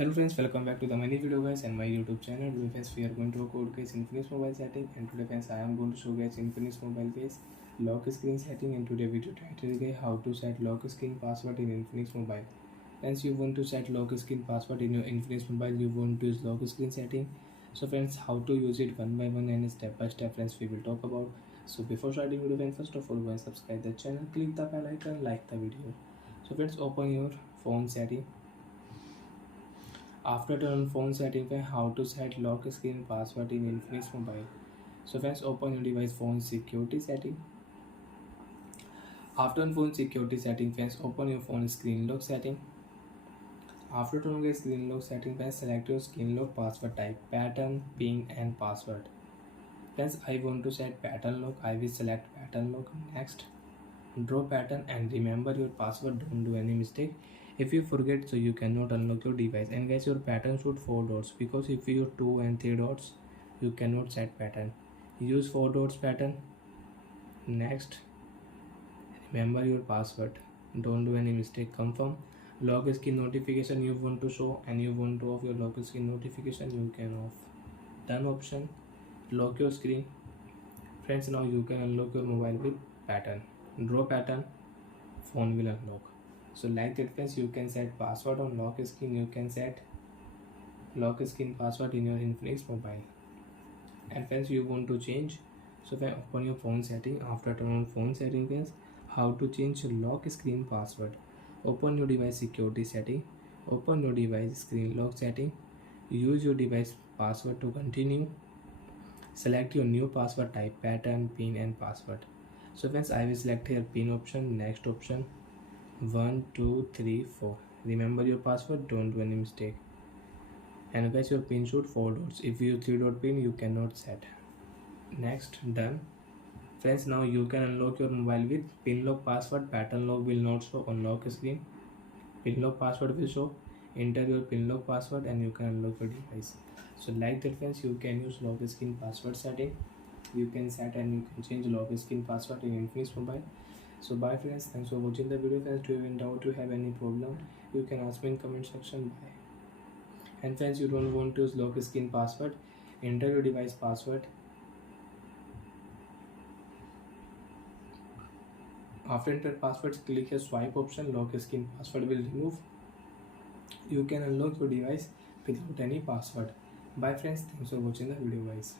Hello friends, welcome back to the mini video guys and my YouTube channel. Today friends, we are going to code guys Infinix mobile setting, and today friends I am going to show guys Infinix mobile guys lock screen setting, and today video title guys how to set lock screen password in Infinix mobile. Friends, you want to set lock screen password in your Infinix mobile, you want to use lock screen setting. So friends, how to use it one by one and step by step friends we will talk about. So before starting video friends, first of all go and subscribe the channel, click the bell icon, like the video. So friends, open your phone setting. After turn on phone setting, how to set lock screen password in Infinix mobile. So friends, open your device phone security setting. After on phone security setting, friends, open your phone screen lock setting. After turn on screen lock setting, friends, select your screen lock password type, pattern, pin and password. Friends, I want to set pattern lock. I will select pattern lock. Next, draw pattern and remember your password. Don't do any mistake. If you forget, so you cannot unlock your device. And guys, your pattern should 4 dots, because if you use 2 and 3 dots, you cannot set pattern. Use 4 dots pattern. Next, remember your password. Don't do any mistake. Confirm. Lock screen notification you want to show and you want to off your lock screen notification, you can off. Done option. Lock your screen. Friends, now you can unlock your mobile with pattern. Draw pattern, phone will unlock. So like that friends, you can set password on lock screen, you can set lock screen password in your Infinix mobile. And friends, you want to change, so then open your phone setting. After turn on phone setting friends, how to change lock screen password. Open your device security setting, open your device screen lock setting, use your device password to continue, select your new password type, pattern, pin and password. So friends, I will select here pin option. Next option, 1 2 3 4. Remember your password, don't do any mistake. And guys, your pin should 4 dots. If you use 3 dot pin, you cannot set. Next, done. Friends, now you can unlock your mobile with pin lock password. Pattern lock will not show on lock screen. Pin lock password will show. Enter your pin lock password and you can unlock your device. So like that friends, you can use lock screen password setting. You can set and you can change lock screen password in Infinix mobile. So bye friends, thanks for watching the video friends. Do you have any doubt, you have any problem, you can ask me in comment section. Bye. And friends, you don't want to use lock screen password, enter your device password. After enter passwords, click here swipe option, lock screen password will remove. You can unlock your device without any password. Bye friends, thanks for watching the video guys.